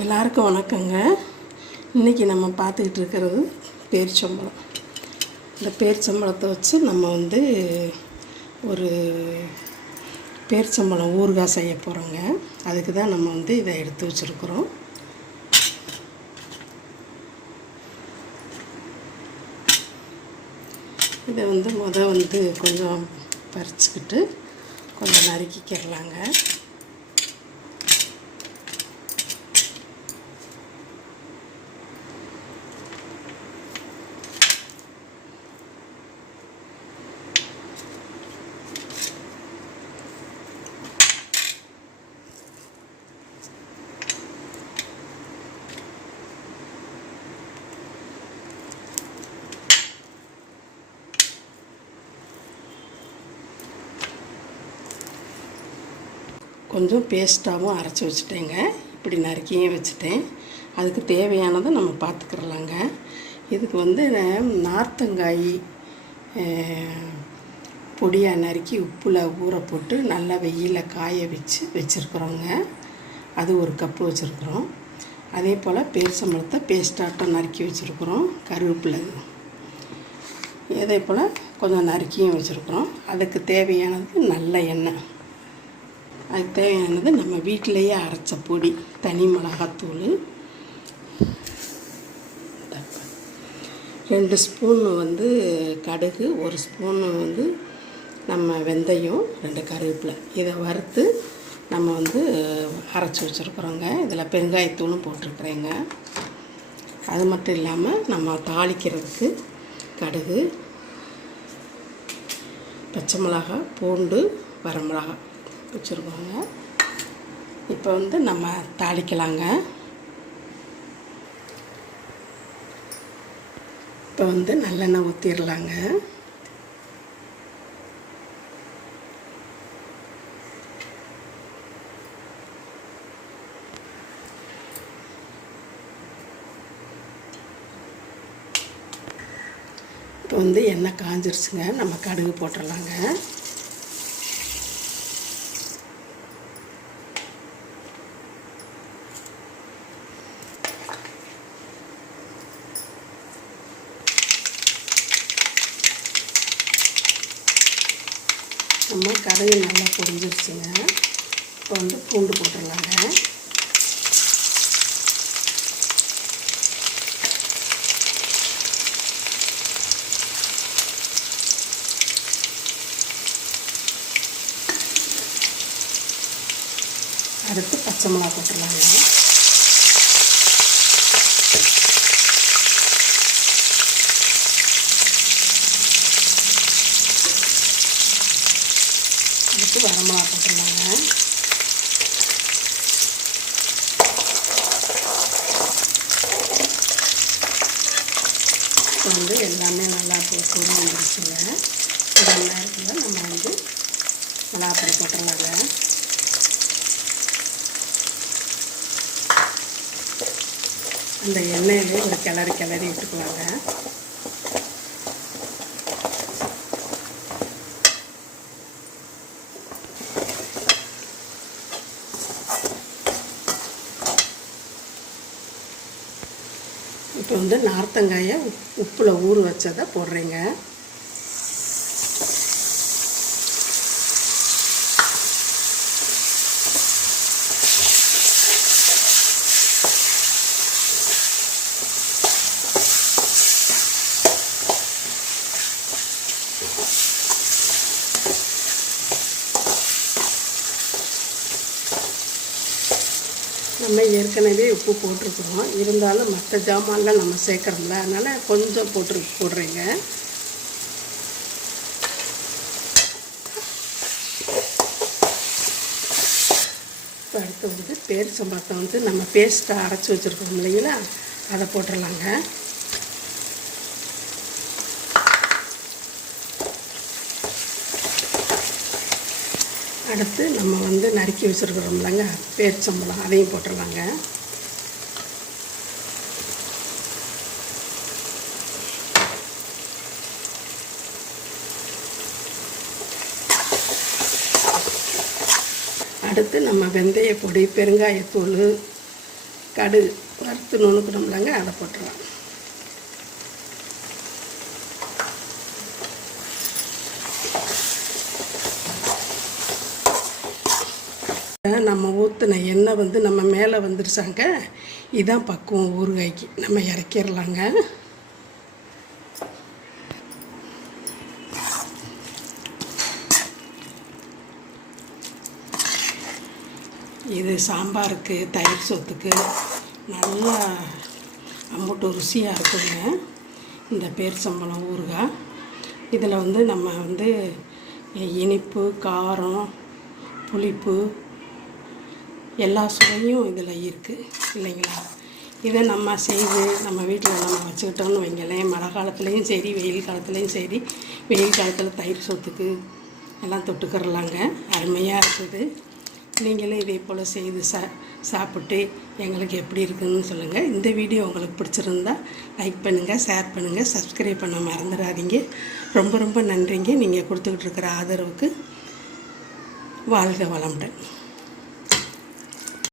எல்லாருக்கும் வணக்கங்க. இன்றைக்கி நம்ம பார்த்துக்கிட்டு இருக்கிறது பேரிச்சம்பளம் இந்த பேரிச்சம்பளத்தை வச்சு நம்ம வந்து ஒரு பேரிச்சம்பளம் ஊறுகாய் செய்ய போகிறோங்க அதுக்கு தான் நம்ம வந்து இதை எடுத்து வச்சுருக்குறோம். இதை வந்து முத வந்து கொஞ்சம் பறிச்சுக்கிட்டு கொஞ்சம் நறுக்கிக்கிறலாங்க. கொஞ்சம் பேஸ்ட்டாகவும் அரைச்சி வச்சுட்டேங்க. இப்படி நறுக்கியும் வச்சுட்டேன். அதுக்கு தேவையானதை நம்ம பார்த்துக்கிறலாங்க இதுக்கு வந்து நார்த்தங்காய் பொடியாக நறுக்கி உப்பில் ஊற போட்டு நல்லா வெயிலில் காய வச்சு வச்சுருக்குறோங்க. அது ஒரு கப்பு வச்சுருக்குறோம். அதே போல் பேரிசம்பழத்தை பேஸ்டாட்டம் நறுக்கி வச்சுருக்குறோம். கருவேப்பிலை. இதே போல் கொஞ்சம் நறுக்கியும் வச்சுருக்குறோம். அதுக்கு தேவையானது நல்ல எண்ணெய். அதுக்கு தேவையானது நம்ம வீட்டிலையே அரைச்ச பொடி. தனி மிளகாத்தூள். ரெண்டு ஸ்பூன் வந்து கடுகு ஒரு ஸ்பூன் வந்து நம்ம வெந்தயம் ரெண்டு கருவேப்பிலை. இதை வறுத்து நம்ம வந்து அரைச்சி வச்சுருக்குறோங்க. இதில் பெருங்காயத்தூளும் போட்டிருக்குறேங்க. அது மட்டும் இல்லாமல் நம்ம தாளிக்கிறதுக்கு கடுகு பச்சை மிளகா பூண்டு வரமிளகா வச்சுருக்கோங்க. இப்போ வந்து நம்ம தாளிக்கலாங்க. இப்போ வந்து நல்லெண்ணெய் ஊற்றிடலாங்க இப்போ வந்து எண்ணெய் காஞ்சிருச்சுங்க. நம்ம கடுகு போட்டுடலாங்க நம்ம கடுகு நல்லா பொரிஞ்சிருச்சுங்க. இப்போ வந்து பூண்டு போட்டுடலாங்க. அடுத்து பச்சை மிளகா போட்டுடலாங்க. வரமிளகா போட்டுடலாங்க இப்போ வந்து எல்லாமே நல்லா போட்டு வந்துருச்சுங்க. ஒரு நேரத்தில் நம்ம வந்து மிளகாப்பொடி போட்டுடலாங்க அந்த எண்ணெயிலே ஒரு கிளறி கிளறி விட்டுக்குவாங்க. இப்போ வந்து நார்த்தங்காயை உப் உப்பில் ஊற வச்சதை போடுறேங்க. நம்ம ஏற்கனவே உப்பு போட்டிருக்கிறோம். இருந்தாலும் மற்ற ஜாமான்லாம் நம்ம சேர்க்குறோம்ல. அதனால் கொஞ்சம் போட்டு போடுறேங்க. இப்போ அடுத்து வந்து பேரிச்சம்பழத்தை வந்து நம்ம பேஸ்ட்டாக அரைச்சி வச்சுருக்கோம் இல்லைங்களா? அதை போட்டுடலாங்க. அடுத்து நம்ம வந்து நறுக்கி வச்சுருக்குறோம்லங்க. பேரிச்சம்பழம் அதையும் போட்டுடலாங்க அடுத்து நம்ம வெந்தய பொடி பெருங்காயத்தூள் கடு வறுத்து நுணுக்கணும்லங்க அதை போட்டுடலாம். நம்ம ஊற்றின எண்ணெய் வந்து நம்ம மேலே வந்துருச்சாங்க. இதான் பக்குவம் ஊறுகாய்க்கு. நம்ம இறக்கிடலாங்க இது சாம்பாருக்கு தயிர் சொத்துக்கு நல்லா அம்புட்டு ருசியாக இருக்குங்க. இந்த பேர் சம்பளம் ஊறுகாய். இதில் வந்து நம்ம வந்து இனிப்பு காரம் புளிப்பு எல்லா சுவையும் இதில் இருக்குது இல்லைங்களா? இதை நம்ம செய்து நம்ம வீட்டில் நம்ம வச்சுக்கிட்டோம்னு வைங்களேன். மழை காலத்துலேயும் சரி வெயில் காலத்துலேயும் சரி. வெயில் காலத்தில் தயிர் சொத்துக்கு எல்லாம் தொட்டுக்கிறலாங்க. அருமையாக இருக்குது. நீங்களும் இதே போல் செய்து சா சாப்பிட்டு எங்களுக்கு எப்படி இருக்குதுன்னு சொல்லுங்கள் இந்த வீடியோ உங்களுக்கு பிடிச்சிருந்தா லைக் பண்ணுங்கள் ஷேர் பண்ணுங்கள் சப்ஸ்கிரைப் பண்ண மறந்துடாதீங்க. ரொம்ப ரொம்ப நன்றிங்க. நீங்கள் கொடுத்துக்கிட்டு இருக்கிற ஆதரவுக்கு வாழ்க வளமுடன்.